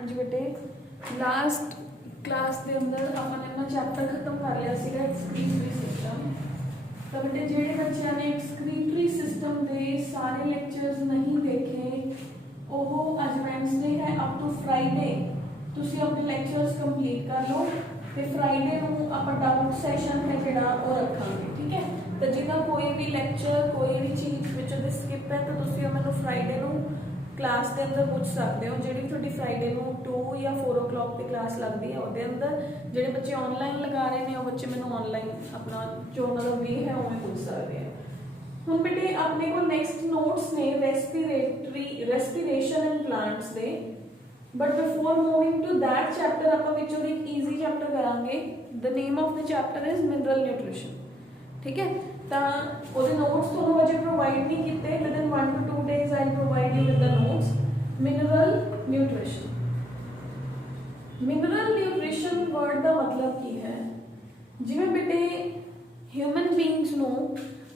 हाँ जी बेटे, last class के अंदर अपने ना चैप्टर खत्म कर लिया सीगा एक्सक्रीटरी सिस्टम। तो बेटे जेडे बच्चों ने एक्सक्रीटरी सिस्टम के सारे लेक्चर्स नहीं देखे वो अज वैंसडे है अप टू फ्राइडे तुसी अपने लेक्चर्स कंप्लीट कर लो। तो फ्राइडे को आप डाउट सैशन है जोड़ा वो रखांगे, ठीक है। तो जिदा कोई भी लेक्चर कोई भी चीज़ विचों स्किप है तो तुसी मैनू फ्राइडे को क्लास के अंदर पूछ सकते हो। जी थोड़ी फ्राइडे को 2 या 4 o'clock की क्लास लगती है वो अंदर जो बच्चे ऑनलाइन लगा रहे हैं वो बच्चे मैंने ऑनलाइन अपना जो उन्होंने वे है उन्हें पूछ सकते हैं। हम बेटे अपने को नेक्स्ट नोट्स ने रेस्पिरेशन एंड प्लांट्स दे, but before moving to that chapter आप एक ईजी चैप्टर करांगे। The name of the chapter is mineral nutrition, ठीक है। तो नोट्स तो अजे प्रोवाइड नहीं किए, within 1 to 2 days I provide you with the notes. Mineral nutrition, mineral nutrition word का मतलब की है जिवें बेटे ह्यूमन बींग्स नू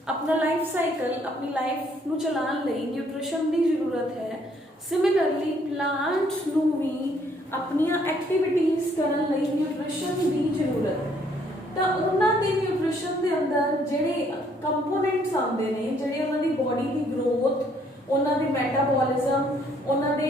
अपना लाइफ साइकिल अपनी लाइफ नू चलाने लई न्यूट्रिशन की जरूरत है। सिमिलरली प्लांट्स नू भी अपनी एक्टिविटीज करने लई न्यूट्रिशन की जरूरत है। तो उन्होंने न्यूट्रिशन के अंदर जोड़े कंपोनेंट्स आते हैं जोड़े उन्होंने बॉडी की ग्रोथ उन्होंने मैटाबॉलिज्म उन्होंने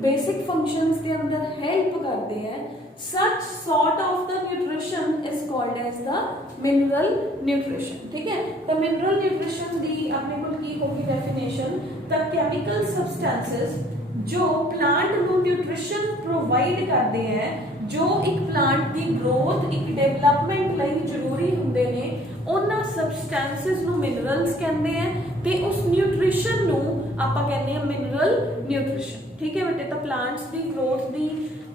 बेसिक फंक्शंस के अंदर हेल्प करते हैं, such sort of the nutrition is called as the mineral nutrition, ठीक है। तो मिनरल न्यूट्रिशन की अपने को की होगी डेफिनेशन, द केमिकल सबस्टेंसेस जो प्लांट को न्यूट्रिशन प्रोवाइड करते हैं जो एक प्लांट की ग्रोथ एक डेवलपमेंट लई जरूरी होंदे ने उन्हां सबस्टेंसेस नू मिनरल्स कहते हैं ते उस न्यूट्रिशन नू आपां कहते हैं मिनरल न्यूट्रिशन, ठीक है बेटे। तो प्लांट्स की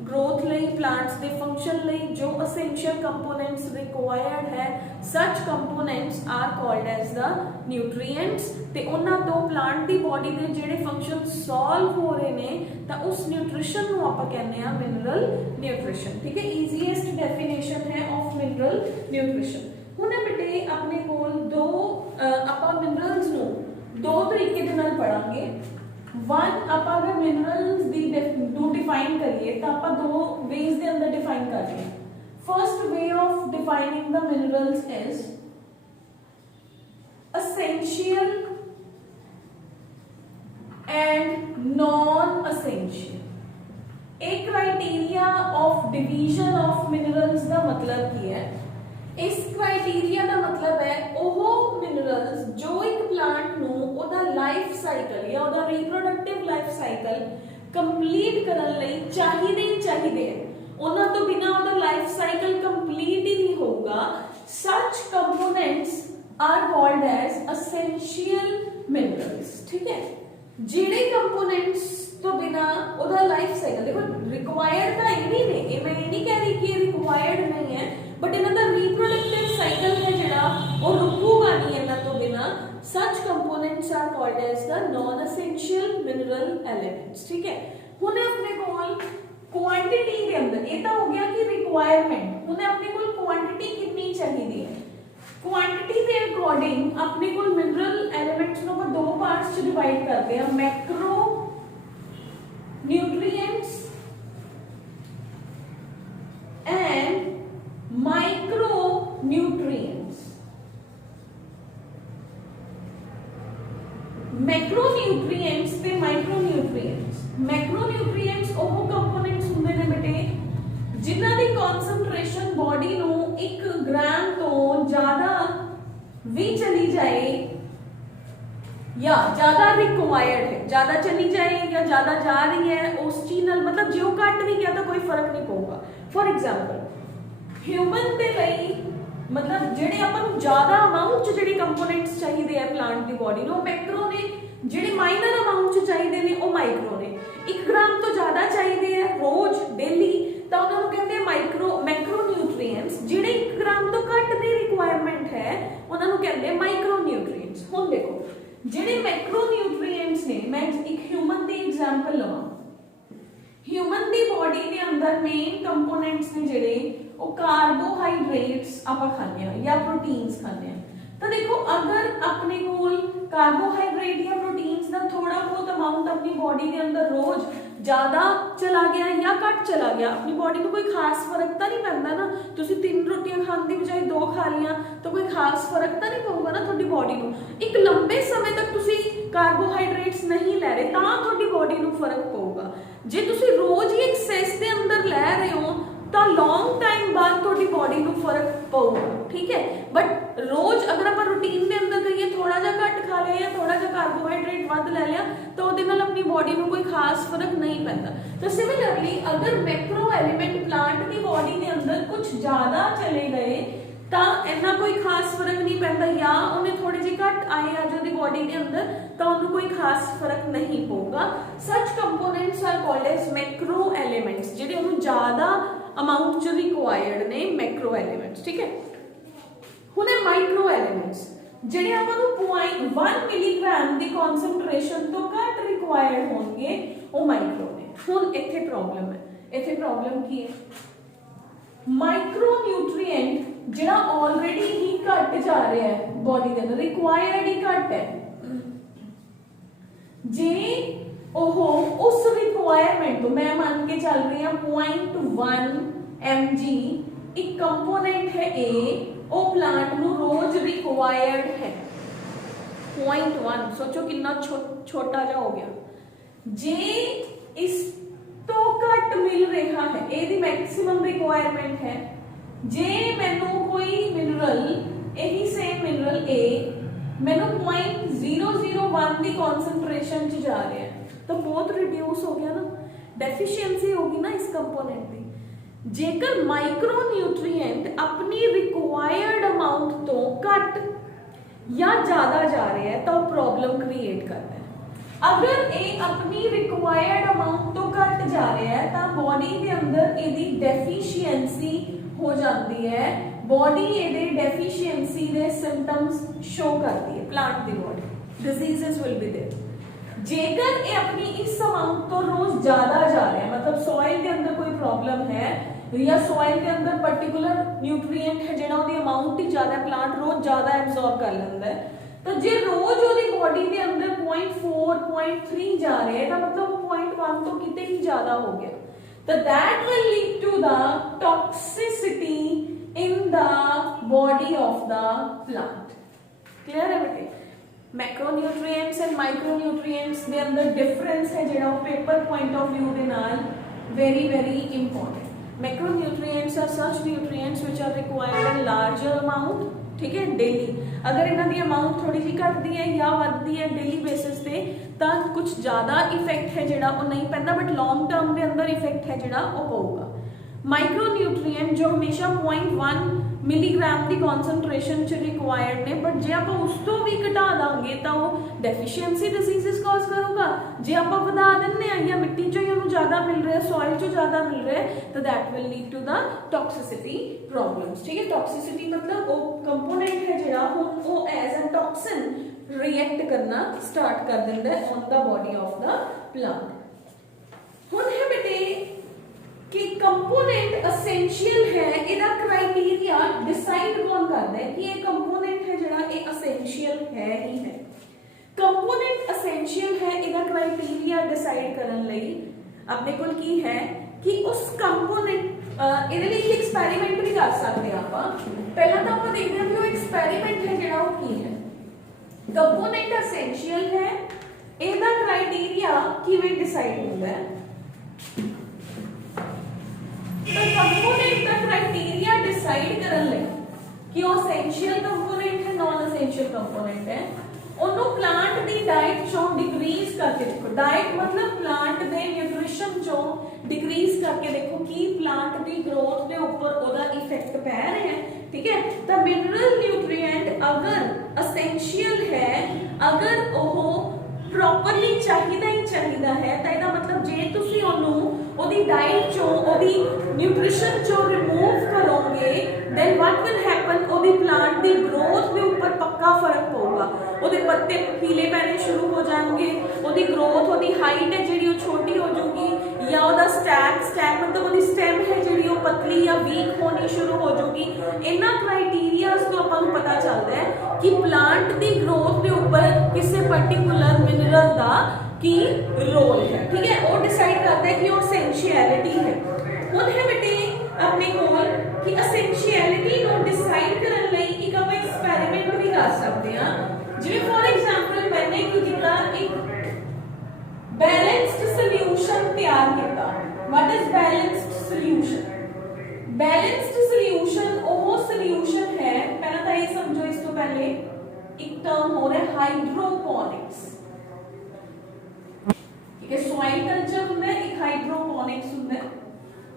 ग्रोथ लई प्लांट्स के फंक्शन लई जो एसेंशियल कंपोनेंट्स रिक्वायर्ड है such components are called as the nutrients. ते उन्हां तो प्लांट की बॉडी के जिहड़े फंक्शन सॉल्व हो रहे ने तो उस न्यूट्रिशन नू आपां कहते हैं मिनरल न्यूट्रिशन, ठीक है। ईजीएस्ट डेफिनेशन है ऑफ मिनरल न्यूट्रिशन। हुण बेटे अपने कोल दो आपां मिनरल्स नू दो तरीके दे नाल पढ़ांगे। वन आप अगर मिनरल्स दी डिफाइन करिए तो आप दो वेज के अंदर डिफाइन कर रहे हैं। First way of defining the minerals is essential and non essential. एक criteria of division of minerals का मतलब की है, इस क्राइटेरिया का मतलब है वो मिनरल्स जो एक प्लांट नू ओदा लाइफ साइकिल या ओदा रिप्रोडक्टिव लाइफ साइकिल कंप्लीट करन लई चाहिए उन्हां तो बिना ओदा लाइफ साइकिल कंप्लीट ही नहीं होगा। Such components are called as essential minerals, ठीक है। जिहड़े कंपोनेंट्स तो बिना ओदा लाइफ साइकिल देखो रिक्वायर्ड तो ये नहीं, मैं ये नहीं कह रही कि रिक्वायर्ड नहीं है, बट इन्हां दा रिप्रोडक्टिव साइकिल है जिहड़ा वो रुकूगा नहीं इन्हां तो बिना। Such components are called as the non essential mineral elements, ठीक है। हुण अपने कोल क्वांटिटी के अंदर ये तो हो गया कि रिक्वायरमेंट, हुण अपने कोल क्वांटिटी कितनी चाहिए है। क्वांटिटी के अकॉर्डिंग अपने कोल मिनरल एलिमेंट्स को दो पार्ट्स च डिवाइड करते हैं, macro nutrients and micro nutrients. Macro nutrients ते माइक्रो न्यूट्रिएंट्स। मैक्रो न्यूट्रिएंट्स वो कंपोनेंट्स होंदे ने बेटे जिन्हां दी कॉन्सेंट्रेशन बॉडी नू 1 ग्राम तो ज्यादा भी चली जाए या ज्यादा रिक्वायर्ड है, ज्यादा चली जाए या ज्यादा जा रही है उस चीज नाल मतलब जो घट भी गया तो कोई फर्क नहीं पऊगा। फॉर एग्जांपल ह्यूमन दे लई मतलब जेडे अपन ज्यादा अमाउंट च जेडे कंपोनेंट्स चाहिए है प्लांट की बॉडी नो मैक्रो ने, जेडे माइनर अमाउंट च चाहिए ने वो माइक्रो ने। 1 ग्राम तो ज्यादा चाहिए है रोज डेली तो उन्होंने कहते हैं मैक्रो न्यूट्रिएंट्स। जेडे 1 ग्राम तो घट दी रिक्वायरमेंट है उन्होंने कहते हैं माइक्रो न्यूट्रिएंट्स। हुण देखो जेडे मैक्रो न्यूट्रिएंट्स ने, मैं एक ह्यूमन दी एग्जांपल लवां। ह्यूमन दी बॉडी के अंदर मेन कंपोनेंट्स ने जेडे वो कार्बोहाइड्रेट्स आप खाने या प्रोटीन्स खाने। तो देखो अगर अपने को कार्बोहाइड्रेट या प्रोटीन्स का थोड़ा बहुत अमाउंट अपनी बॉडी के अंदर रोज ज़्यादा चला गया या घट चला गया, अपनी बॉडी में कोई खास फर्क तो नहीं पैंदा ना। तुसीं 3 रोटियां खाने की बजाय 2 खा लिया तो कोई खास फर्क तो नहीं पऊगा ना थोड़ी बॉडी में। एक लंबे समय तक तुसीं कार्बोहाइड्रेट्स नहीं लै रहे तां थोड़ी बॉडी में फर्क पऊगा। जे तुसीं रोज़ ही एक्सेस के अंदर लै रहे हो तो लॉन्ग टाइम बाद थोड़ी बॉडी में फर्क पऊगा, ठीक है। बट रोज अगर आप रूटीन के अंदर कहिए थोड़ा जा घट खा लिया या थोड़ा जा कार्बोहाइड्रेट वध ले लिया तो ਉਹਦੇ ਨਾਲ अपनी बॉडी में कोई खास फर्क नहीं पैंदा। तो सिमिलरली अगर मैक्रो एलिमेंट प्लांट की बॉडी के अंदर कुछ ज़्यादा चले गए तो इन्ना कोई खास फर्क नहीं पैंदा, या उन्हें थोड़े जी घट आए आज ਉਹਦੀ बॉडी के अंदर तो उन्हें कोई खास फर्क नहीं पऊगा। Such components are called as macro elements, ਜਿਹੜੇ ਉਹਨੂੰ ਜ਼ਿਆਦਾ अमाउंट जो रिक्वायर्ड ने मैक्रो एलिमेंट्स, ठीक है। हुण माइक्रो एलिमेंट्स ਜਿਹੜੇ ਆਪਾਂ ਨੂੰ 0.1 ਮਿਲੀਗ੍ਰਾਮ ਦੀ ਕਨਸੈਂਟ੍ਰੇਸ਼ਨ ਤੋਂ ਘੱਟ ਰਿਕੁਆਇਰਡ ਹੋਣਗੇ ਉਹ ਮਾਈਕਰੋ ਨੇ। ਹੁਣ ਇੱਥੇ ਪ੍ਰੋਬਲਮ ਹੈ, ਇੱਥੇ ਪ੍ਰੋਬਲਮ ਕੀ ਹੈ, ਮਾਈਕਰੋ ਨਿਊਟ੍ਰੀਐਂਟ ਜਿਹੜਾ ਆਲਰੇਡੀ ਹੀ ਘਟ ਜਾ ਰਿਹਾ ਹੈ ਬੋਡੀ ਦੇ ਅੰਦਰ, ਰਿਕੁਆਇਰਡ ਹੀ ਘਟ ਹੈ, ਜੇ ਉਹ उस रिक्वायरमेंट तो मैं मान के चल रही हूँ 0.1 mg एक कंपोनेंट है ए, वो प्लांट नु रोज रिक्वायर्ड है 0.1, सोचो कितना छोटा जा हो गया। जे इस तो घट मिल रहा है, ए दी मैक्सिमम रिक्वायरमेंट है, जे मैनू कोई मिनरल यही सेम मिनरल ए मैनू 0.001 की कॉन्सेंट्रेशन च जा रहा है तो बहुत रिड्यूस हो गया ना, डेफिशिएंसी होगी ना इस कंपोनेंट की। जेकर माइक्रो न्यूट्रिएंट अपनी रिक्वायर्ड अमाउंट तो घट या ज्यादा जा रहे हैं तो प्रॉब्लम क्रिएट करता है। अगर ये अपनी रिक्वायर्ड अमाउंट तो घट जा रहे हैं तो बॉडी के अंदर यदि डेफिशिएंसी हो जाती है, बॉडी ये डेफिशिएंसी दे सिम्टम्स शो करती है, प्लांट की body diseases will be there. जेकर ये अपनी इस अमाउंट तो रोज ज्यादा जा रहे हैं, मतलब सॉइल के अंदर कोई प्रॉब्लम है या सॉइल के अंदर पर्टिकुलर न्यूट्रिएंट है जिहड़ा ओदी अमाउंट ही ज्यादा है, प्लांट रोज ज्यादा एब्जॉर्ब कर लेंदा है, तो जे रोज ओदी बॉडी के अंदर 0.4 0.3 जा रहे हैं तो मतलब 0.1 तो किते ही ज्यादा हो गया, तो that will lead to the toxicity in the body of the plant. Clear है बेटे? मैक्रोन्यूट्रिएंट्स एंड माइक्रोन्यूट्रिएंट्स दे अंदर डिफरेंस है जेड़ा पेपर पॉइंट ऑफ व्यू दे नाल very very important. Macronutrients are such nutrients which are required in larger amount, ठीक है, daily. अगर इन्हां दी अमाउंट थोड़ी जी घटदी है या वधदी है डेली बेसिस पे तो कुछ ज़्यादा इफेक्ट है जेड़ा वो नहीं पैंदा, बट लॉन्ग टर्म के अंदर इफेक्ट है जेड़ा वो पऊगा। माइक्रोन्यूट्रिएंट जो हमेशा 0.1 मिलीग्राम की कॉन्सेंट्रेशन च रिक्वायर्ड ने, बट जे आप उस तो भी घटा देंगे तो वो डेफिशिएंसी डिजीजेस कॉज करूगा, जे आप बढ़ा दें या मिट्टी चो ही उन्होंने ज़्यादा मिल रहा है, सॉइल चो ज़्यादा मिल रहा है तो that will lead to the toxicity problems, ठीक है। टॉक्सिसिटी मतलब वो कंपोनेंट है जो वो एज ए टॉक्सिन रिएक्ट करना स्टार्ट कर देता है on the body of the plant. हुण है बेटे कि कंपोनेंट एसेंशियल है, इहदा क्राइटेरिया डिसाइड कौन करता है कि ये कंपोनेंट है जिहड़ा ये एसेंशियल है ही है। कंपोनेंट एसेंशियल है, इहदा क्राइटेरिया डिसाइड करन लई अपने कोल की है कि उस कंपोनेंट इहदे लई एक एक्सपेरिमेंट भी कर सकते हैं आपां। पहला तो आपां देखदे हां कि वो एक्सपेरिमेंट है जिहड़ा वो की है। कंपोनेंट एसेंशियल है, इहदा क्राइटेरिया किवें डिसाइड होंदा है, तो कंपोनेंट का क्राइटेरिया डिसाइड करन लई कि वो एसेंशियल कंपोनेंट है नॉन एसेंशियल कंपोनेंट है, उन्हों प्लांट दी डाइट चों डिक्रीज करके देखो। डाइट मतलब प्लांट दे न्यूट्रिशन चों डिक्रीज करके देखो कि प्लांट दी ग्रोथ दे ऊपर ओदा इफेक्ट पै रहे हैं, ठीक है। तो मिनरल न्यूट्रिएंट अगर एसेंशियल है, अगर वो प्रॉपरली चाहिदा ही चाहिदा है तो इसका मतलब जे तुसी ओनू ओदी डाइट चो ओदी न्यूट्रिशन चो रिमूव करोगे देन व्हाट विल हैपन, ओदी प्लांट दी ग्रोथ के ऊपर पक्का फर्क पड़ेगा, ओदे पत्ते पीले पैने शुरू हो जाएंगे, ओदी ग्रोथ ओदी हाइट है जी छोटी हो जाएगी, या ओदा स्टैक मतलब ओदी स्टेम है जी पतली या वीक होनी शुरू हो जाएगी। इन्हां क्राइटेरियाज तो अपन पता चलता है कि प्लांट दी ग्रोथ के ऊपर किसी पर्टिकुलर मिनरल का की रोल है, ठीक है, वो डिसाइड करता है कि वो असेंशियलिटी है। हुण है बेटे अपने कोल कि असेंशियलिटी ਨੂੰ डिसाइड ਕਰਨ ਲਈ ਇੱਕ ਆਪਾਂ ਐਕਸਪੈਰੀਮੈਂਟ ਵੀ ਕਰ ਸਕਦੇ ਹਾਂ। ਜਿਵੇਂ ਫॉर एग्जांपल मैंने ਕੀ ਕੀਤਾ, ਇੱਕ बैलेंस्ड सॉल्यूशन तैयार किया। What is balanced solution? Balanced solution वो सॉल्यूशन है, पहला तो ये समझो, इस तो पहले एक टर्म हो रहा है हाइड्रोपोनिक्स, ठीक है। सॉइल कल्चर हुंदा है, एक हाइड्रोपोनिक्स हुंदा है।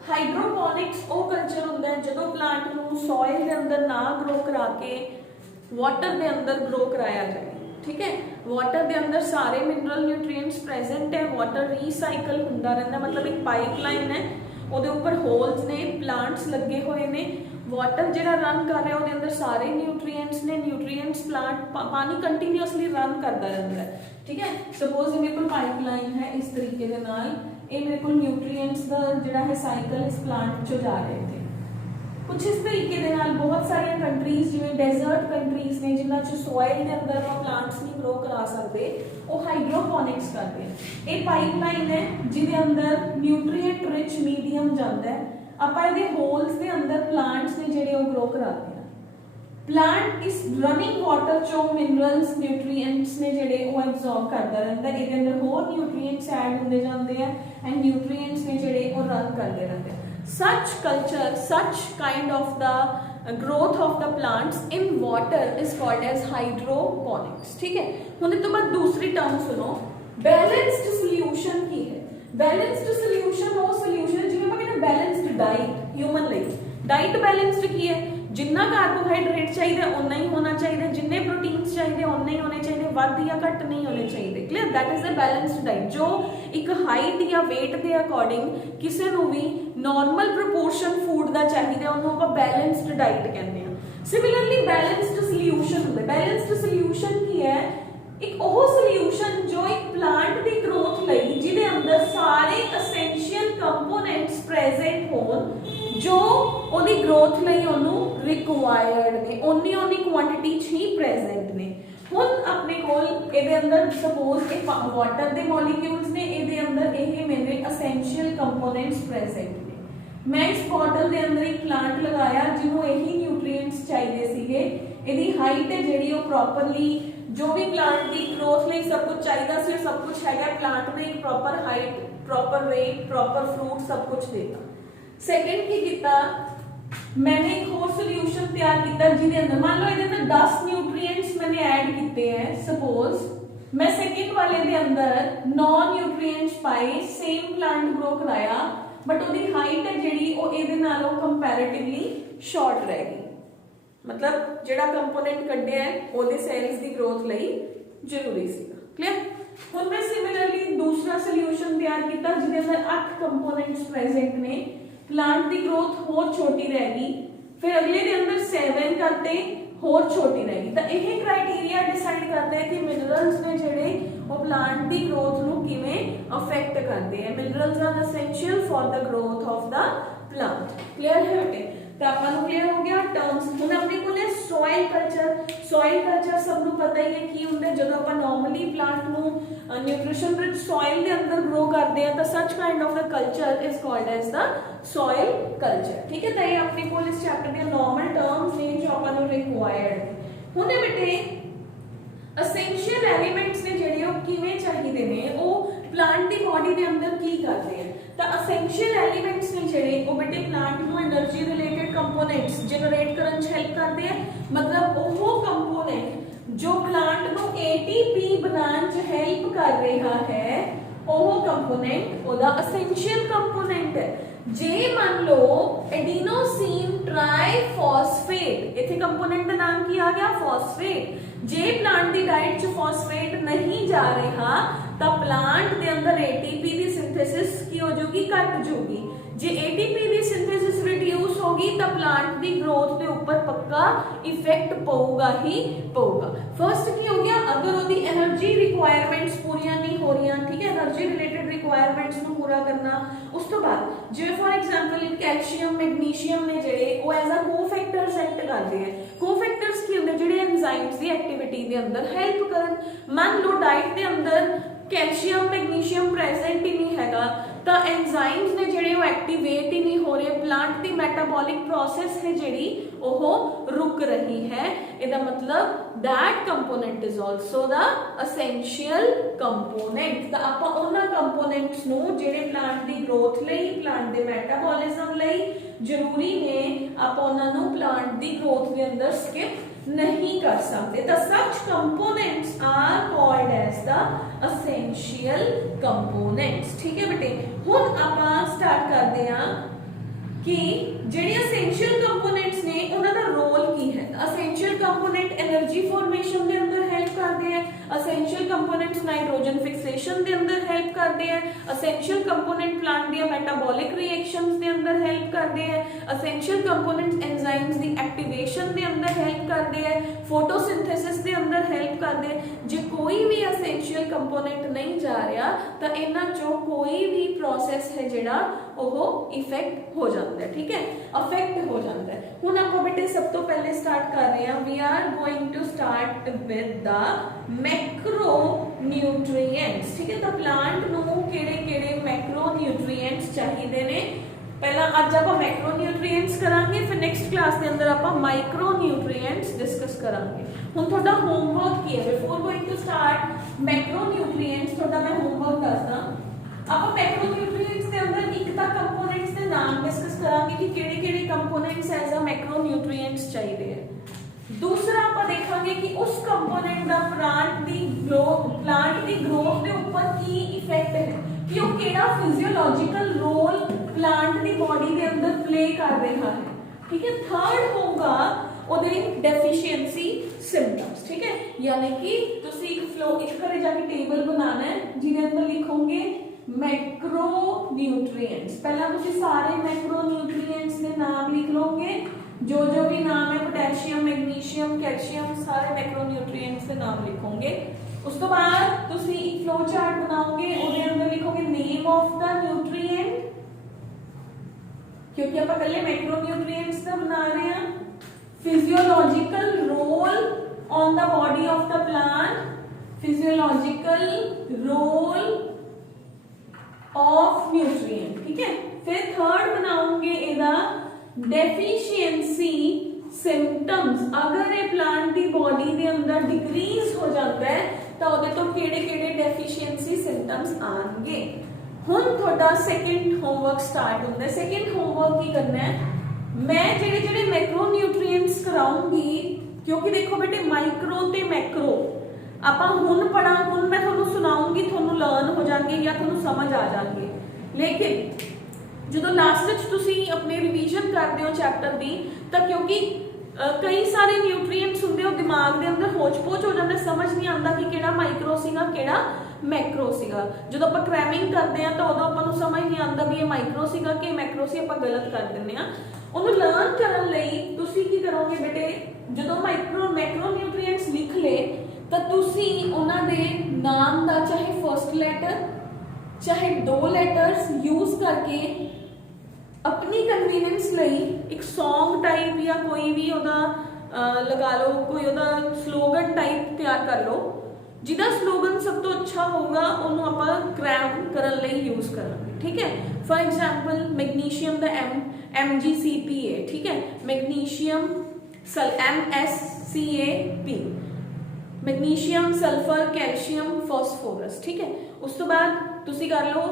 हाइड्रोपोनिक्स वो कल्चर हुंदा है जदों प्लांट नूं सॉइल दे अंदर ना ग्रो करा के वाटर दे अंदर ग्रो कराया जाए, ठीक है। वाटर दे अंदर सारे मिनरल न्यूट्रिएंट्स प्रेजेंट है, वाटर रीसाइकल हुंदा रहंदा, मतलब एक पाइपलाइन है, ਉਹਦੇ ਉੱਪਰ ਹੋਲਸ ਨੇ, ਪਲਾਂਟਸ ਲੱਗੇ ਹੋਏ ਨੇ, ਵਾਟਰ ਜਿਹੜਾ ਰਨ ਕਰ ਰਿਹਾ ਉਹਦੇ ਅੰਦਰ ਸਾਰੇ ਨਿਊਟ੍ਰੀਐਂਟਸ ਨੇ, ਨਿਊਟ੍ਰੀਐਂਟਸ ਪਲਾਂਟ ਪਾਣੀ ਕੰਟੀਨਿਊਸਲੀ ਰਨ ਕਰਦਾ ਰਹਿੰਦਾ ਹੈ, ਠੀਕ ਹੈ। ਸਪੋਜ਼ ਮੇਰੇ ਕੋਲ ਪਾਈਪਲਾइन है इस तरीके ਦੇ ਨਾਲ, ਇਹ ਮੇਰੇ ਕੋਲ ਨਿਊਟ੍ਰੀਐਂਟਸ ਦਾ ਜਿਹੜਾ ਹੈ ਸਾਈਕਲ ਇਸ ਪਲਾਂਟ ਚੋਂ ਜਾ ਰਹੇ थे। कुछ इस तरीके दे नाल बहुत सारिया कंट्रीज जिवें डेजर्ट कंट्रीज ने जिन्हां च सॉइल दे अंदर ਆਪਾਂ प्लांट्स नहीं ग्रो करा सकते, वो हाइड्रोपोनिक्स करते हैं। ये पाइपलाइन है जिहदे अंदर न्यूट्रीएंट रिच मीडियम जांदा है, ਆਪਾਂ ਇਹਦੇ होल्स दे अंदर प्लांट्स ने ਜਿਹੜੇ ਉਹ ग्रो कराते हैं। प्लांट इस रनिंग वाटर चों मिनरल्स न्यूट्रीएंट्स ने ਜਿਹੜੇ ਉਹ ਐਬਜ਼ॉर्ब ਕਰਦਾ ਰਹਿੰਦਾ, ਇਹਦੇ ਅੰਦਰ ਹੋਰ न्यूट्रीएंट्स ऐड ਹੁੰਦੇ ਜਾਂਦੇ ਆ ਐਂਡ न्यूट्रीएंट्स ने ਜਿਹੜੇ ਉਹ ਰਨ ਕਰਦੇ ਰਹਿੰਦੇ। Such culture, such kind of the growth of the plants in water is called as hydroponics, ठीक है। हुण तो बाद दूसरी टर्म सुनो, बैलेंस्ड सॉल्यूशन की है। बैलेंस्ड सॉल्यूशन वो सॉल्यूशन जिवें मैं कहना बैलेंस्ड डाइट ह्यूमन ਲਈ डाइट बैलेंस्ड की है, जिन्ना कार्बोहाइड्रेट चाहिए उन्ना ही होना चाहिए, जिन्ने प्रोटीन्स चाहिए उन्ने ही होने चाहिए, वध या घट नहीं होने चाहिए, clear. That is the balanced diet, जो एक हाइट या वेट के अकॉर्डिंग किसी को भी नॉर्मल प्रोपोर्शन फूड का चाहिए, उन्होंने आप बैलेंस्ड डाइट कहते हैं। सिमिलरली बैलेंस्ड सॉल्यूशन होता है। बैलेंस्ड सॉल्यूशन की है, एक वो सॉल्यूशन जो एक प्लांट की ग्रोथ लई जिहदे अंदर सारे एसेंशियल कंपोनेंट्स प्रेजेंट होन जो ओदी ग्रोथ लई ओनू रिक्वायर्ड ने, ओनी ओनी क्वांटिटी ही प्रेजेंट ने। हुण अपने कोल इहदे अंदर सपोज एक वाटर दे मॉलिक्यूल्स ने, इहदे अंदर ये मेरे एसेंशियल कंपोनेंट्स प्रेजेंट ने। मैं इस बॉटल दे अंदर एक प्लांट लगाया जिन्हों यही न्यूट्रीएंट्स चाहिए सीगे, इहदी हाइट है जिहड़ी वो प्रॉपरली जो भी प्लांट की ग्रोथ लिए सब कुछ चाहिए सी, सब कुछ है, प्लांट ने एक proper height, proper weight, proper fruit सब कुछ देता। सेकंड की किया, मैंने एक और सॉल्यूशन तैयार किया जिहदे अंदर मान लो इहदे अंदर 10 न्यूट्रिएंट्स मैंने ऐड किए हैं। सपोज मैं सेकंड वाले दे अंदर 9 न्यूट्रिएंट्स पाए, सेम प्लांट ग्रो कराया, बट उसकी हाइट है जिहड़ी वो इहदे नालों कंपैरेटिवली शॉर्ट रह गई, मतलब जिहड़ा कंपोनेंट कड्ढिया है ਉਹਦੇ ਸੈਲਸ ਦੀ ਗਰੋਥ ਲਈ ਜ਼ਰੂਰੀ ਸੀਗਾ, ਕਲੀਅਰ। ਹੁਣ ਮੈਂ ਸਿਮਿਲਰਲੀ दूसरा सॉल्यूशन तैयार किया जिहदे अंदर 8 कंपोनेंट्स प्रेजेंट ने, प्लांट की ग्रोथ होर छोटी रह गई, फिर अगले दे अंदर 7 करते होर छोटी रह गई। तो यह क्राइटेरिया डिसाइड करता है कि मिनरल्स ने जिहड़े वो प्लांट की ग्रोथ नूं किवें अफेक्ट करते हैं। Minerals are essential for the growth of the plant, clear है बेटे। तो आपको क्लियर हो गया टर्म्स। हुण अपने कोल है सॉइल कल्चर। सॉइल कल्चर सबनूं पता ही है की हुंदा, जदों आपां नॉर्मली प्लांट नूं न्यूट्रिशन रिच सॉइल के अंदर ग्रो करते हैं तो such kind of the culture is called as the soil culture, ठीक है। तो ये अपने कोल इस चैप्टर के नॉर्मल टर्म्स ने जो आपां रिक्वायर्ड। हुण बेटे एसेंशियल एलिमेंट्स ने जिहड़े वो किवें चाहीदे ने, वो प्लांट की बॉडी के अंदर की करते हैं। तो एसेंशियल एलिमेंट्स ने जिहड़े वो बेटे प्लांट नूं एनर्जी रिलेटेड कंपोनेंट्स जनरेट करन च हेल्प करते हैं, मतलब वो कंपोनेंट जो प्लांट नूं एटीपी बनाने च हेल्प कर रहा है, वो कंपोनेंट ओदा एसेंशियल कंपोनेंट है। जे मान लो एडिनोसिन ट्राइफॉस्फेट, इथे कंपोनेंट का नाम की आ गया फॉस्फेट। जे प्लांट की डाइट च फॉस्फेट नहीं जा रहा तो प्लांट के अंदर एटीपी की सिंथेसिस की हो जाएगी, घट जाएगी। जे एटीपी की सिंथेसिस रिड्यूस होगी तो प्लांट की ग्रोथ के ऊपर पक्का इफेक्ट पऊगा ही पऊगा। फर्स्ट की हो गया, अगर उसकी एनर्जी रिक्वायरमेंट्स पूरियां नहीं हो रही, ठीक है, एनर्जी रिलेटेड रिक्वायरमेंट्स को पूरा करना। उस तो बाद जिवें फॉर एग्जांपल कैल्शियम मैग्नीशियम ने जिहड़े वो एज अ कोफैक्टर्स एक्ट करते हैं। कोफैक्टर्स की होंदे जिहड़े एंजाइम्स की एक्टिविटी के अंदर हेल्प करन। मान लो डाइट के अंदर कैल्शियम मैग्नीशियम प्रेजेंट ही नहीं हैगा तो एंजाइम्स ने ਜਿਹੜੇ ਉਹ ਐਕਟੀਵੇਟ ਹੀ ਨਹੀਂ ਹੋ ਰਹੇ ਪਲਾਂਟ ਦੀ ਮੈਟਾਬੋਲਿਕ ਪ੍ਰੋਸੈਸ ਹੈ ਜਿਹੜੀ ਉਹ ਰੁਕ ਰਹੀ ਹੈ ਇਹਦਾ ਮਤਲਬ that component is also the essential component ਤਾਂ ਆਪਾਂ ਉਹਨਾਂ ਕੰਪੋਨੈਂਟਸ ਨੂੰ ਜਿਹੜੇ ਪਲਾਂਟ ਦੀ ਗਰੋਥ ਲਈ ਪਲਾਂਟ ਦੇ ਮੈਟਾਬੋਲਿਜ਼ਮ ਲਈ ਜ਼ਰੂਰੀ ਨੇ ਆਪਾਂ ਉਹਨਾਂ ਨੂੰ ਪਲਾਂਟ ਦੀ ਗਰੋਥ ਦੇ ਅੰਦਰ ਸਕਿਪ नहीं कर सकते तो such components are called as the essential components ठीक है बेटे हुण आपां स्टार्ट करते हैं कि ਜਿਹੜੇ essential components ਨੇ ਉਹਨਾਂ ਦਾ ਰੋਲ ਕੀ ਹੈ essential component एनर्जी फॉर्मेशन ਦੇ ਅੰਦਰ ਹੈਲਪ ਕਰਦੇ ਹੈ essential components ਨਾਈਟ੍ਰੋਜਨ ਫਿਕਸੇਸ਼ਨ ਦੇ ਅੰਦਰ ਹੈਲਪ ਕਰਦੇ ਹੈ essential component ਪਲਾਂਟ ਦੀਆਂ ਮੈਟਾਬੋਲਿਕ ਰਿਐਕਸ਼ਨਸ ਦੇ ਅੰਦਰ ਹੈਲਪ ਕਰਦੇ ਹੈ essential components ਐਂਜ਼ਾਈਮਸ ਦੀ ਐਕਟੀਵੇਸ਼ਨ ਦੇ ਅੰਦਰ ਹੈਲਪ ਕਰਦੇ ਹੈ ਫੋਟੋਸਿੰਥੇਸਿਸ ਦੇ ਅੰਦਰ ਹੈਲਪ ਕਰਦੇ ਹੈ ਜੇ ਕੋਈ ਵੀ essential component ਨਹੀਂ ਜਾ ਰਿਹਾ ਤਾਂ ਇਹਨਾਂ ਚੋਂ ਕੋਈ ਵੀ ਪ੍ਰੋਸੈਸ ਹੈ ਜਿਹੜਾ ਉਹ ਇਫੈਕਟ ਹੋ ਜਾਂਦਾ है ठीक है अफेक्ट हो जाता है हुण आपां बेटे सब तो पहले स्टार्ट कर रहे हैं we are going to start with the macro nutrients ठीक है तो प्लांट नूं किहड़े-किहड़े मैक्रो न्यूट्रिएंट्स चाहिए ने पहला आज आपां मैक्रो न्यूट्रिएंट्स करांगे फिर नेक्स्ट क्लास के अंदर आपां माइक्रो न्यूट्रिएंट्स डिस्कस करांगे हुण तुहाडा होमवर्क की है before going to start macro nutrients तुहाडा मैं होमवर्क दसदा ਆਪਾਂ मैक्रो न्यूट्रिएंट्स ਦੇ ਅੰਦਰ ਇੱਕ ਤਾਂ ਕੰਪੋਨੈਂਟਸ ਦੇ ਨਾਮ ਡਿਸਕਸ ਕਰਾਂਗੇ ਕਿ ਕਿਹੜੇ-ਕਿਹੜੇ components as a macro nutrients ਚਾਹੀਦੇ ਹੈ ਦੂਸਰਾ ਆਪਾਂ ਦੇਖਾਂਗੇ ਕਿ ਉਸ ਕੰਪੋਨੈਂਟ ਦਾ ਪਲਾਂਟ ਦੀ ਗਰੋਥ ਦੇ ਉੱਪਰ ਕੀ ਇਫੈਕਟ ਹੈ ਕਿ ਉਹ ਕਿਹੜਾ ਫਿਜ਼ੀਓਲੋਜੀਕਲ ਰੋਲ ਪਲਾਂਟ ਦੀ ਬਾਡੀ ਦੇ ਅੰਦਰ ਪਲੇ ਕਰ ਰਿਹਾ ਹੈ ਠੀਕ ਹੈ ਥਰਡ ਹੋਗਾ ਉਹਦੇ ਡੈਫੀਸ਼ੀਐਂਸੀ सिम्टम्स ठीक है यानी कि तुसी एक घरे जाके टेबल बनाना है जिहदे अंदर लिखोगे मैक्रो न्यूट्रिएंट्स पहला तुसी सारे मैक्रो न्यूट्रिएंट्स के नाम लिख लोगे जो भी नाम है पोटेशियम मैग्नीशियम कैल्शियम सारे मैक्रो न्यूट्रिएंट्स के नाम लिखोगे उस तो बाद तुसी एक फ्लो चार्ट बनाओगे उसके अंदर लिखोगे नेम ऑफ द न्यूट्रिएंट क्योंकि आप पहले मैक्रो न्यूट्रिएंट्स का बना रहे हैं physiological role on the body of the plant physiological role of nutrient ठीक है फिर थर्ड बनाओगे ਇਹਦਾ deficiency symptoms अगर ये plant ਦੀ body ਦੇ ਅੰਦਰ decrease ਹੋ ਜਾਂਦਾ ਹੈ ਤਾਂ ਉਹਦੇ ਤੋਂ ਕਿਹੜੇ-ਕਿਹੜੇ deficiency symptoms ਆਣਗੇ ਹੁਣ ਤੁਹਾਡਾ ਸੈਕੰਡ ਹੋਮਵਰਕ ਸਟਾਰਟ ਹੁੰਦਾ ਹੈ ਸੈਕੰਡ ਹੋਮਵਰਕ ਕੀ ਕਰਨਾ ਹੈ मैं ਜਿਹੜੇ मैक्रो न्यूट्रिएंट्स कराऊंगी क्योंकि देखो बेटे माइक्रो ते मैक्रो ਆਪਾਂ ਹੁਣ ਪੜਾਂ ਹੁਣ ਮੈਂ ਤੁਹਾਨੂੰ ਸੁਣਾਉਂਗੀ ਤੁਹਾਨੂੰ ਲਰਨ ਹੋ ਜਾਣਗੇ ਜਾਂ ਤੁਹਾਨੂੰ ਸਮਝ ਆ ਜਾਣਗੇ ਲੇਕਿਨ ਜਦੋਂ ਲਾਸਟ ਵਿੱਚ ਤੁਸੀਂ ਆਪਣੇ ਰਿਵੀਜ਼ਨ ਕਰਦੇ ਹੋ ਚੈਪਟਰ ਦੀ ਤਾਂ ਕਿਉਂਕਿ ਕਈ ਸਾਰੇ ਨਿਊਟ੍ਰੀਐਂਟਸ ਹੁੰਦੇ ਉਹ ਦਿਮਾਗ ਦੇ ਅੰਦਰ ਹੋਚ-ਪੋਚ ਹੋ ਜਾਂਦਾ ਸਮਝ ਨਹੀਂ ਆਉਂਦਾ ਕਿ ਕਿਹੜਾ ਮਾਈਕਰੋ ਸੀਗਾ ਕਿਹੜਾ मैक्रो ਸੀਗਾ ਜਦੋਂ ਆਪਾਂ ਕ੍ਰੈਮਿੰਗ ਕਰਦੇ ਆ ਤਾਂ ਉਦੋਂ ਆਪਾਂ ਨੂੰ ਸਮਝ ਨਹੀਂ ਆਉਂਦਾ ਵੀ ਇਹ ਮਾਈਕਰੋ ਸੀਗਾ ਕਿ ਮੈਕਰੋ ਸੀ ਆਪਾਂ ਗਲਤ ਕਰ ਦਿੰਦੇ ਆ ਉਹਨੂੰ ਲਰਨ ਕਰਨ ਲਈ ਤੁਸੀਂ ਕੀ ਕਰੋਗੇ ਬੇਟੇ ਜਦੋਂ ਮੈਕਰੋ ਨਿਊਟ੍ਰੀਐਂਟਸ ਲਿਖ ਲੇ ਤਾਂ ਤੁਸੀਂ ਉਹਨਾਂ ਦੇ ਨਾਮ ਦਾ ਚਾਹੇ ਫਰਸਟ ਲੈਟਰ ਚਾਹੇ ਦੋ ਲੈਟਰਸ ਯੂਜ਼ ਕਰਕੇ ਆਪਣੀ ਕਨਵੀਨੀਅੰਸ ਲਈ ਇੱਕ ਸੌਂਗ ਟਾਈਪ ਜਾਂ ਕੋਈ ਵੀ ਉਹਦਾ ਲਗਾ ਲਓ ਕੋਈ ਉਹਦਾ ਸਲੋਗਨ ਟਾਈਪ ਤਿਆਰ ਕਰ ਲਓ ਜਿਹਦਾ ਸਲੋਗਨ ਸਭ ਤੋਂ ਅੱਛਾ ਹੋਊਗਾ ਉਹਨੂੰ ਆਪਾਂ ਕ੍ਰੈਮ ਕਰਨ ਲਈ ਯੂਜ਼ ਕਰਾਂਗੇ ਠੀਕ ਹੈ for example magnesium the MgCpA ठीक है magnesium MsCAP magnesium sulphur calcium phosphorus ठीक है उस तो बाद तुसी कर लो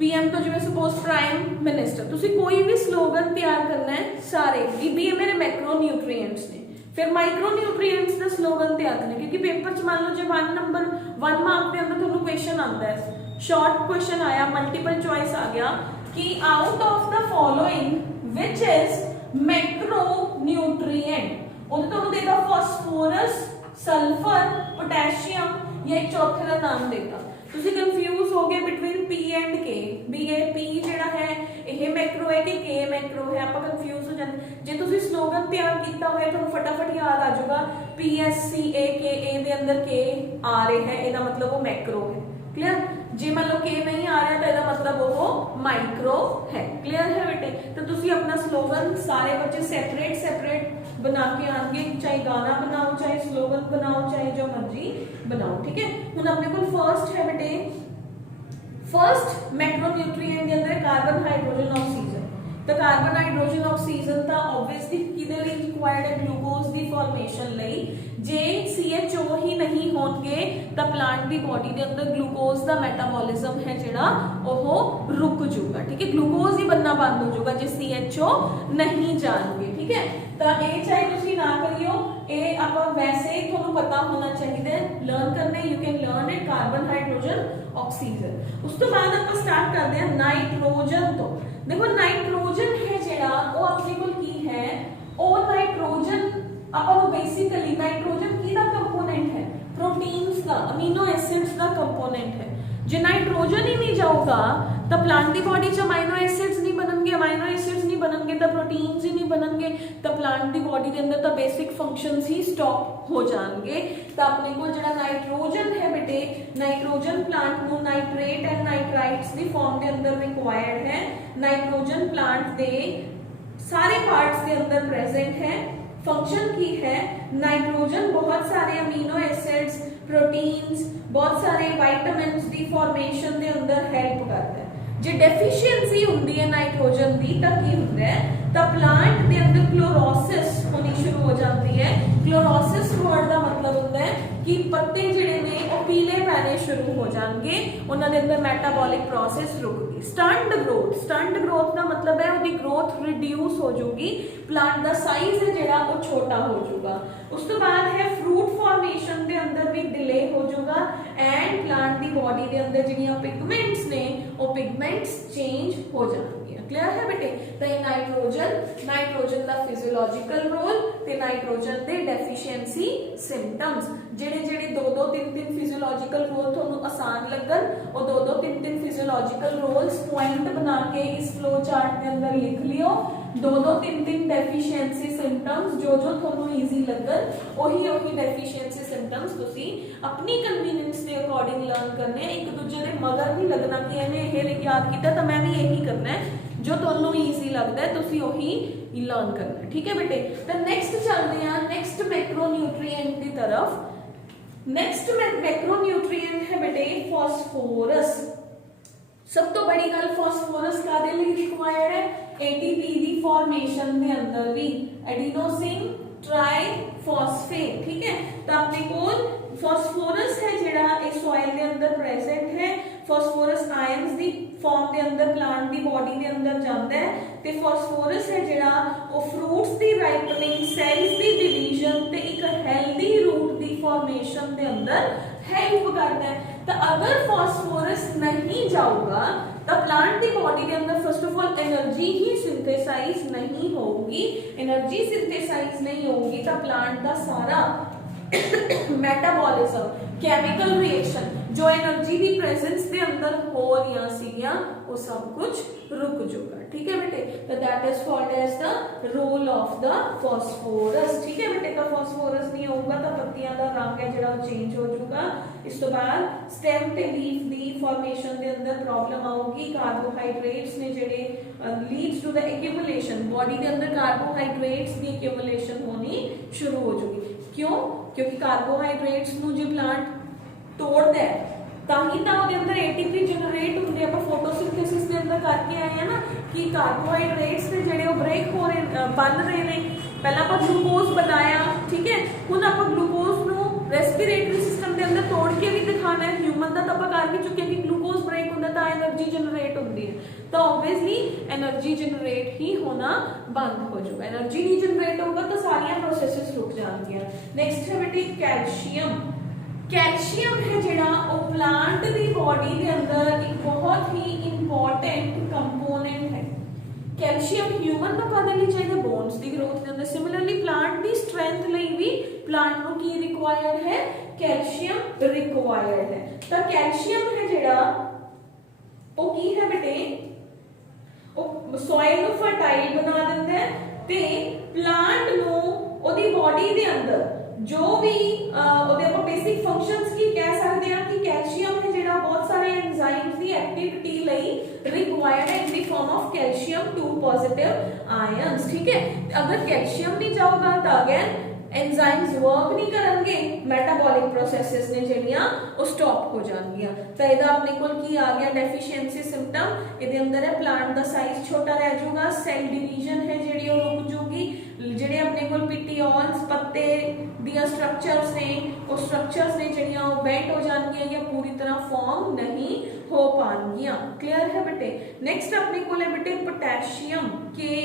PM तो जिवें सपोज प्राइम मिनिस्टर तुसी कोई भी स्लोगन तैयार करना है सारे ये मेरे मैक्रो न्यूट्रिएंट्स ने फिर माइक्रो न्यूट्रिएंट्स का स्लोगन तैयार करना क्योंकि पेपर च मान लो जो 1 मार्क के अंदर तुहानू क्वेश्चन आता है शॉर्ट क्वेश्चन आया मल्टीपल चॉइस आ गया कि out of the following which is macro nutrient उन्हें तुहानू देगा फास्फोरस सल्फर पोटेशियम या एक चौथे का नाम देगा तुसी कंफ्यूज हो गए बिटवीन P एंड K भी ये P जेड़ा है ये मैक्रो है कि K मैक्रो है आप कंफ्यूज हो जाते जे तुसी स्लोगन तैयार किया होया तो फटाफट याद आ जाएगा PSCAKA दे अंदर K आ रहे हैं ਇਹਦਾ मतलब वो मैक्रो है क्लियर जे मान लो K नहीं आ रहा तो ਇਹਦਾ मतलब वो माइक्रो है क्लियर है बेटे तो तुसी अपना स्लोगन सारे बच्चे सेपरेट बना के आएंगे, चाहे गाना बनाओ, चाहे स्लोगन बनाओ, चाहे जो मर्जी बनाओ। ठीक है, हुण अपने को फर्स्ट है बेटे, फर्स्ट मैक्रोन्यूट्रिएंट के अंदर कार्बन हाइड्रोजन ऑक्सीजन। तो कार्बन हाइड्रोजन ऑक्सीजन ਤਾਂ obviously ਕਿਹਦੇ ਲਈ ਰਿਕੁਆਇਰਡ ਹੈ, ਗਲੂਕੋਜ਼ ਦੀ ਫਾਰਮੇਸ਼ਨ ਲਈ। ਜੇ CHO ਹੀ ਨਹੀਂ ਹੋਣਗੇ ਤਾਂ ਪਲਾਂਟ ਦੀ ਬੋਡੀ ਦੇ ਅੰਦਰ ਗਲੂਕੋਜ਼ ਦਾ ਮੈਟਾਬੋਲਿਜ਼ਮ ਹੈ ਜਿਹੜਾ ਉਹ ਰੁਕ ਜਾਊਗਾ। ਠੀਕ ਹੈ, ਗਲੂਕੋਜ਼ ਹੀ ਬੰਨਾ ਬੰਦ ਹੋ ਜਾਊਗਾ ਜੇ CHO ਨਹੀਂ ਜਾਣਗੇ। ਠੀਕ ਹੈ, ਤਾਂ ਇਹ ਚਾਹੇ ਤੁਸੀਂ ਨਾ ਕਰਿਓ, ਇਹ ਆਪਾਂ ਵੈਸੇ ਹੀ ਤੁਹਾਨੂੰ ਪਤਾ ਹੋਣਾ ਚਾਹੀਦਾ ਹੈ, ਲਰਨ ਕਰਨਾ। You can learn it, carbon hydrogen oxygen. ਉਸ ਤੋਂ ਬਾਅਦ ਆਪਾਂ ਸਟਾਰਟ ਕਰਦੇ ਹਾਂ ਨਾਈਟ੍ਰੋਜਨ ਤੋਂ। देखो नाइट्रोजन है जेड़ा वो अपने को की है, और नाइट्रोजन अपन बेसिकली नाइट्रोजन की दा कंपोनेंट है, प्रोटीन्स का, अमीनो एसिड्स का कंपोनेंट है। जे नाइट्रोजन ही नहीं जाऊगा तो प्लांट की बॉडी च अमीनो एसिड्स नहीं बननगे, अमीनो एसिड्स नहीं बननगे तो प्रोटीन्स ही नहीं बननगे, तो प्लांट की बॉडी के अंदर तो बेसिक फंक्शंस ही स्टॉप हो जाएंगे। तो अपने को जेड़ा नाइट्रोजन है बेटे, नाइट्रोजन प्लांट को नाइट्रेट एंड नाइट्राइट्स की फॉर्म के अंदर रिक्वायर्ड है। नाइट्रोजन प्लांट दे सारे पार्ट्स के अंदर प्रेजेंट है। फंक्शन की है, नाइट्रोजन बहुत सारे अमीनो एसिड्स, प्रोटीन्स, बहुत सारे विटामिन्स की फॉर्मेशन के अंदर हेल्प करता है। जे डेफिशिएंसी होंदी है नाइट्रोजन की तो की होंदा है, तो प्लांट के अंदर क्लोरोसिस होनी शुरू हो जाती है। क्लोरोसिस वर्ड का मतलब होता है कि पत्ते जिहड़े ने वो पीले पैने शुरू हो जाएंगे, उन्हां दे अंदर मेटाबॉलिक प्रोसेस रुक गई। स्टंट ग्रोथ, स्टंट ग्रोथ का मतलब है उसकी ग्रोथ रिड्यूस हो जाएगी, प्लांट का साइज है जिहड़ा वो छोटा हो जाएगा। उस तो बाद है फ्रूट फॉर्मेशन के अंदर भी डिले हो जाएगा, एंड प्लांट की बॉडी के अंदर जिहड़ियां पिगमेंट्स ने वो पिगमेंट्स चेंज हो जाएंगे। क्लियर है बेटे? तो ये नाइट्रोजन का फिजियोलॉजिकल रोल ते नाइट्रोजन के डेफिशिएंसी सिम्पटम्स, जेडे जेडे 2-2-3-3 फिजियोलॉजिकल रोल थोनों आसान लगन, वो 2-2-3-3 फिजियोलॉजिकल रोल्स पॉइंट बना के इस फ्लो चार्ट के अंदर लिख लियो। 2-2-3-3 डेफिशिएंसी सिम्पटम्स जो जो थोनों ईजी लगन, वही डेफिशिएंसी सिम्पटम्स तुसी अपनी कन्वीनियंस के अकॉर्डिंग लर्न करने। एक दूजे के मगर नहीं लगना कि इन्हें यह याद किया तो मैं भी यही करना है, जो थोनों ईजी लगता है तुसी वही लर्न करना है। ठीक है बेटे? तो नेक्स्ट चलते हैं नेक्स्ट मैक्रोन्यूट्रिएंट की तरफ। नेक्स्ट मैक्रोन्यूट्रिएंट है बेटे फॉस्फोरस। सब तो बड़ी गल फॉस्फोरस कादे लिए रिक्वायर्ड है, एटीपी दी फॉर्मेशन के अंदर भी, एडिनोसिन ट्राइफॉस्फेट। ठीक है, तो अपने को फॉस्फोरस है जेड़ा इस सॉइल के अंदर प्रेजेंट है। फॉस्फोरस आयंस दी फॉर्म के अंदर प्लांट दी बॉडी के अंदर जाता है, ते फॉस्फोरस है जेड़ा वो फ्रूट्स दी राइपनिंग, सेल्स दी डिवीजन ते एक हेल्दी रूट दी फॉर्मेशन के अंदर हेल्प करता है। तो अगर फॉस्फोरस नहीं जाऊगा तो प्लांट की बॉडी के अंदर फर्स्ट ऑफ ऑल एनर्जी ही सिंथेसाइज नहीं होगी। एनर्जी सिंथेसाइज नहीं होगी तो प्लांट का सारा मेटाबॉलिज्म, केमिकल रिएक्शन जो एनर्जी की प्रेजेंस के अंदर हो रही सीगियां वो सब कुछ रुक जाएगा। ठीक है बेटे? तो that is called as the role of the phosphorus. ठीक है बेटे? तो फॉस्फोरस नहीं होगा तो पत्तियां का रंग है जो चेंज हो जाएगा। इस तो बाद स्टेम ते लीफ दी फॉर्मेशन के अंदर प्रॉब्लम आऊगी। कार्बोहाइड्रेट्स ने जेडे leads to the accumulation, body के अंदर कार्बोहाइड्रेट्स की एक्यूमुलेशन होनी शुरू हो जाएगी। क्यों? क्योंकि कार्बोहाइड्रेट्स नु जो प्लांट तोड़ता है ताही तो ਉਹਦੇ अंदर एटीपी जनरेट ਹੁੰਦੇ ਆਪਾਂ फोटोसिंथेसिस ਦੇ अंदर करके आए हैं ना कि कार्बोहाइड्रेट्स ने ਜਿਹੜੇ ਉਹ ब्रेक हो रहे बन रहे ने। पहला ਆਪਾਂ ग्लूकोज बनाया, ठीक है, ਹੁਣ ਆਪਾਂ ग्लूकोज ਨੂੰ रेस्पिरेटरी सिस्टम ਦੇ अंदर तोड़ के भी दिखाना है। ह्यूमन ਦਾ ਤਾਂ ਆਪਾਂ ਕਰ ਵੀ ਚੁੱਕੇ ਕਿ ग्लूकोज ब्रेक ਹੁੰਦਾ ਤਾਂ एनर्जी जनरेट ਹੁੰਦੀ है, तो ऑब्वियसली एनर्जी जनरेट ही होना बंद हो जाएगा। एनर्जी नहीं जनरेट होगा तो सारियां प्रोसेसेस रुक जाएंगी। नेक्स्ट है बेटे कैल्शियम। कैल्शियम है जिहड़ा वो प्लांट दी बॉडी के अंदर एक बहुत ही इंपॉर्टेंट कंपोनेंट है। कैल्शियम ह्यूमन को कादे लिए चाहिए? बोन्स की ग्रोथ के अंदर। सिमिलरली प्लांट की स्ट्रेंथ लिए भी प्लांट को की रिक्वायर्ड है? कैल्शियम रिक्वायर्ड है। तो कैल्शियम है जिहड़ा वो की है बेटे, वो सॉइल को फर्टाइल बना देता है ते प्लांट नो ओदी बॉडी के अंदर जो भी बेसिक फंक्शंस की कह सकते हैं कि कैल्शियम है जिहड़ा बहुत सारे एंजाइम्स की एक्टिविटी लई रिक्वायर्ड है। इनकी form of calcium 2 positive ions. ठीक है, अगर कैल्शियम नहीं जाऊगा तो अगेन एंजाइम्स वर्क नहीं करेंगे, मेटाबॉलिक प्रोसेसेस ने ਜਿਹੜੀਆਂ ਉਹ ਸਟਾਪ ਹੋ ਜਾਣਗੀਆਂ। ਤਾਂ ਇਹਦਾ ਆਪਣੇ ਕੋਲ ਕੀ ਆ ਗਿਆ ਡੈਫੀਸ਼ੀਐਂਸੀ ਸਿੰਪਟਮ, ਇਹਦੇ ਅੰਦਰ ਹੈ ਪਲਾਂਟ ਦਾ ਸਾਈਜ਼ ਛੋਟਾ ਰਹਿ ਜਾਊਗਾ, ਸੈਲ ਡਿਵੀਜ਼ਨ ਹੈ ਜਿਹੜੀ ਉਹ ਰੁਕ ਜਾਊਗੀ, ਜਿਹੜੇ ਆਪਣੇ ਕੋਲ ਪਿਟੀਓਲਸ ਪੱਤੇ ਦੀਆਂ ਸਟਰਕਚਰਸ ਨੇ ਉਹ ਸਟਰਕਚਰਸ ਨੇ ਜਿਹੜੀਆਂ ਉਹ ਬੈਂਡ ਹੋ ਜਾਣਗੀਆਂ ਜਾਂ ਪੂਰੀ ਤਰ੍ਹਾਂ ਫਾਰਮ ਨਹੀਂ ਹੋ ਪਾਣਗੀਆਂ। ਕਲੀਅਰ ਹੈ ਬੇਟੇ। ਨੈਕਸਟ ਆਪਣੇ ਕੋਲ ਹੈ ਬੇਟੇ पोटेशियम के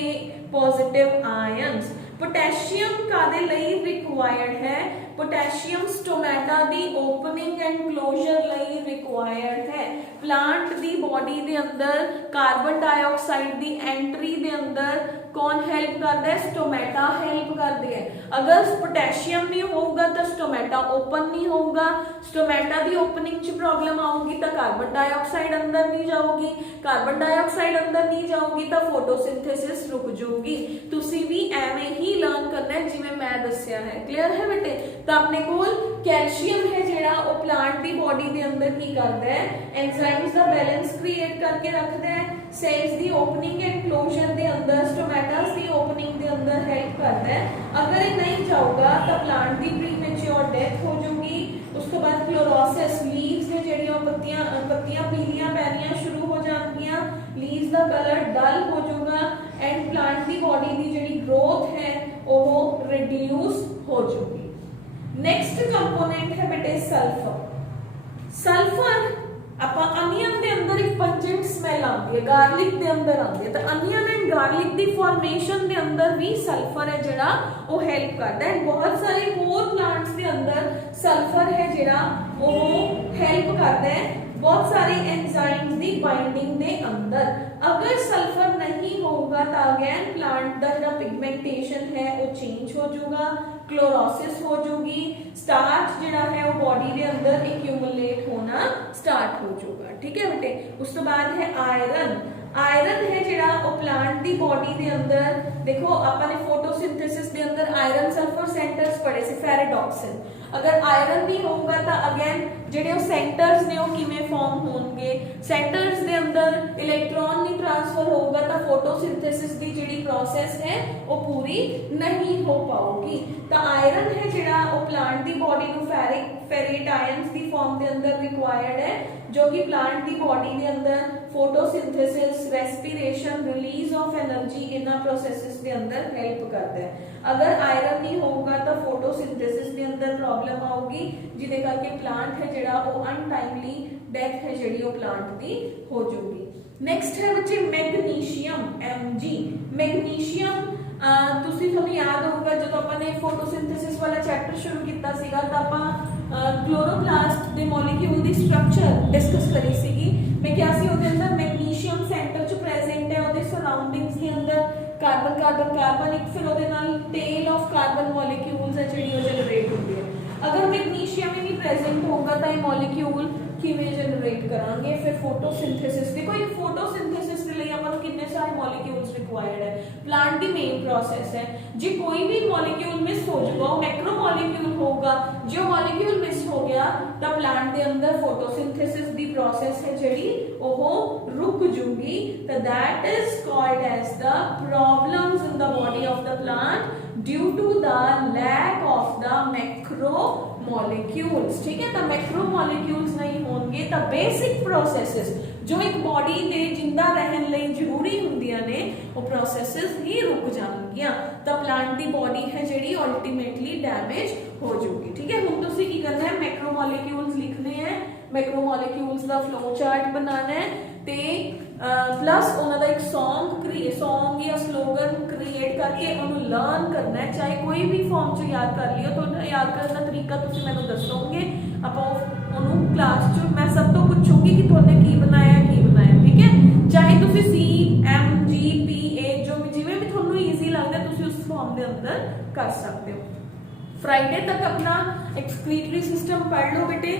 पॉजिटिव आयंस। पोटेशियम कादे लई रिक्वायर्ड है, पोटेशियम स्टोमेटा दी ओपनिंग एंड क्लोजर लई रिक्वायर्ड है। प्लांट दी बॉडी दे अंदर कार्बन डाइऑक्साइड दी एंट्री दे अंदर कौन हेल्प करता है? स्टोमेटा हेल्प करती है। अगर पोटेशियम नहीं होगा तो स्टोमेटा ओपन नहीं होगा, स्टोमेटा दी ओपनिंग च प्रॉब्लम आऊगी तो कार्बन डाइऑक्साइड अंदर नहीं जाऊगी, कार्बन डाइऑक्साइड अंदर नहीं जाऊगी तो फोटोसिंथेसिस रुक जाऊगी। तुसी भी एवें ही लर्न करना है जिवें मैं दस्सिया है। क्लियर है बेटे। तो अपने कोल कैल्शियम है जिहड़ा वो प्लांट दी बॉडी दे अंदर की करदा है? एंजाइम्स दा बैलेंस क्रिएट करके रखदा है, सेल्स दी ओपनिंग एंड क्लोजर दे अंदर स्टोमेटास दी ओपनिंग दे अंदर हेल्प करता है। अगर ये नहीं जाऊगा तो प्लांट दी प्रीमेच्योर डेथ हो जाऊगी। उस तो बाद क्लोरोसिस, लीव्स ने ਜਿਹੜੀਆਂ पत्तियां पीलियां पैनियां शुरू हो जाएंगियां, लीव्स ਦਾ कलर डल हो जाऊगा एंड प्लांट दी बॉडी दी ਜਿਹੜੀ ग्रोथ है वो रिड्यूस हो जाऊगी। नेक्स्ट कंपोनेंट है बेटे सल्फर। सल्फर ਆਪਾਂ ਅਨੀਅਨ ਦੇ ਅੰਦਰ ਇੱਕ ਪੰਜੈਂਟ ਸਮੈਲ ਆਉਂਦੀ ਹੈ, ਗਾਰਲਿਕ ਦੇ ਅੰਦਰ ਆਉਂਦੀ ਹੈ, ਤਾਂ onion and garlic the formation ਦੇ ਅੰਦਰ ਵੀ ਸਲਫਰ ਹੈ ਜਿਹੜਾ ਉਹ ਹੈਲਪ ਕਰਦਾ ਹੈ। ਬਹੁਤ ਸਾਰੇ ਹੋਰ ਪਲਾਂਟਸ ਦੇ ਅੰਦਰ ਸਲਫਰ ਹੈ ਜਿਹੜਾ ਉਹ ਹੈਲਪ ਕਰਦਾ ਹੈ बहुत सारे एंजाइम्स दी बाइंडिंग दे अंदर। अगर सल्फर नहीं होगा तो अगेन प्लांट का जो पिगमेंटेशन है वो चेंज हो जाएगा, क्लोरोसिस हो जाएगी, स्टार्च जिहड़ा है वो बॉडी के अंदर एक्यूमुलेट होना स्टार्ट हो जाएगा। ठीक है बेटे। उस तो बाद है आयरन। आयरन है जिहड़ा वो प्लांट दी बॉडी के अंदर, देखो आपने फोटोसिंथेसिस के अंदर आयरन सल्फर सेंटर्स पढ़े से, फेरेडॉक्सिन। अगर आयरन नहीं होगा तो अगेन ਜਿਹੜੇ सेंटर्स ने वो किवें फॉर्म होंगे, सेंटर्स के अंदर इलेक्ट्रॉन नहीं ट्रांसफर होगा तो फोटोसिंथेसिस की जिहड़ी प्रोसेस है वो पूरी नहीं हो पाऊगी। तो आयरन है जिहड़ा वो प्लांट की बॉडी को फेरेट आयंस की फॉर्म के अंदर रिक्वायर्ड है, जो कि प्लांट की बॉडी के अंदर photosynthesis, respiration, release of energy इन्हां प्रोसेसेस के अंदर हेल्प करता है। अगर आयरन नहीं होगा तो फोटोसिंथेसिस के अंदर प्रॉब्लम आऊगी, जिहदे करके प्लांट है जिहड़ा वो अनटाइमली डेथ है जिहड़ी वो प्लांट दी हो जाऊगी। नेक्स्ट है बच्चे मैग्नीशियम, Mg। मैग्नीशियम ਤੁਸੀਂ ਤੁਹਾਨੂੰ याद होगा ਜਦੋਂ ਆਪਾਂ ਨੇ फोटोसिंथेसिस वाला चैप्टर शुरू ਕੀਤਾ ਸੀਗਾ ਤਾਂ ਆਪਾਂ क्लोरोप्लास्ट ਦੇ मॉलिक्यूल ਦੀ स्ट्रक्चर डिस्कस करी ਸੀਗੀ। मैं क्या सी ਉਹਦੇ ਅੰਦਰ मैग्नीशियम सेंटर ਚ प्रेजेंट है, ਉਹਦੇ सराउंडिंग्स ਦੇ ਅੰਦਰ कार्बन कार्बन कार्बन एक फिर ਉਹਦੇ ਨਾਲ टेल ऑफ कार्बन मॉलिक्यूल्स है ਜਿਹੜੀ ਉਹ जनरेट ਹੁੰਦੀ है। अगर मैग्नीशियम ही नहीं प्रेजेंट होगा तो ये मॉलिक्यूल किवें जनरेट करांगे? फिर फोटोसिंथेसिस। देखो ये फोटोसिंथेसिस के लिए अपन कितने सारे मॉलिक्यूल्स रिक्वायर्ड है, प्लांट की मेन प्रोसेस है। जी कोई भी मॉलिक्यूल मिस हो जाएगा, वो मैक्रो मॉलिक्यूल होगा, जो मॉलिक्यूल मिस हो गया तो प्लांट के अंदर फोटोसिंथेसिस दी प्रोसेस है ਜਿਹੜੀ ਉਹ रुक जूगी। तो that is called as the problems in the body of the plant due to the lack of the macro molecules. ठीक है। तो मैक्रो मॉलिक्यूल्स नहीं होंगे तो बेसिक प्रोसेसेस जो एक बॉडी दे जिंदा रहने लई जरूरी हुंदियां ने वो प्रोसेसेस ही रुक जाणगियां, तो प्लांट दी बॉडी है जिहड़ी अल्टीमेटली डैमेज हो जाऊगी। ठीक है। हुण तुसीं की करना है, मैक्रो मॉलिक्यूल्स लिखने हैं, मैक्रो मॉलिक्यूल्स का फ्लो चार्ट बनाना है ते प्लस उन्होंने एक सॉन्ग या स्लोगन क्रिएट करके उन्होंने लर्न करना है। चाहे कोई भी फॉर्म च याद कर लियो, तो याद करने का तरीका तुसीं मैनूं दसोगे, आपां उन्होंने क्लास च मैं सब तो पूछूंगी कि तुहाने की बनाया। ठीक है। चाहे तुसीं CMGPA जो जिवें भी तुहानूं ईजी लगदा तुसीं उस फॉर्म के अंदर कर सकते हो। फ्राइडे तक अपना एक्सक्रीटरी सिस्टम पढ़ लो बेटे।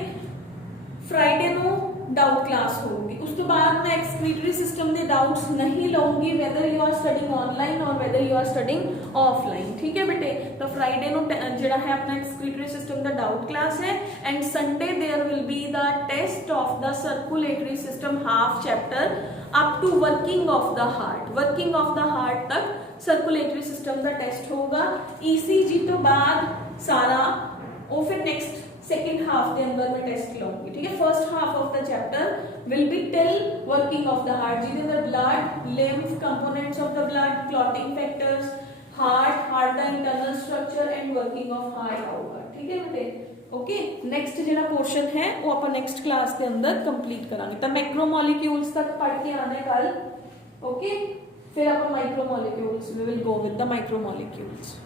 फ्राइडे को डाउट क्लास होगी। उस तो बाद मैं एक्सक्रीटरी सिस्टम के डाउट्स नहीं लूँगी, whether you are studying online और whether you are studying offline. ठीक है बेटे। तो फ्राइडे को जो है अपना एक्सक्रीटरी सिस्टम का डाउट क्लास है and Sunday there will be the test of the circulatory system half chapter up to working of the heart. Working of the heart ਤੱਕ ਸਰਕੂਲੇਟਰੀ ਸਿਸਟਮ ਦਾ ਟੈਸਟ ਹੋਊਗਾ। ECG ਤੋਂ ਬਾਅਦ ਸਾਰਾ ਉਹ ਫਿਰ ਨੈਕਸਟ सेकेंड हाफ के अंदर मैं टेस्ट लूंगी, ठीक है। First half of the chapter will be till working of the heart, जिसके अंदर blood, lymph, components of the blood, clotting factors, heart का internal structure and working of heart आऊगा, ठीक है बेटे। ओके, नेक्स्ट जो पोर्शन है वो आप नेक्स्ट क्लास के अंदर कंप्लीट करांगे। तो मैक्रोमोलिक्यूल्स तक पढ़ के आने कल, ओके। फिर आप micromolecules, we will go with the micromolecules.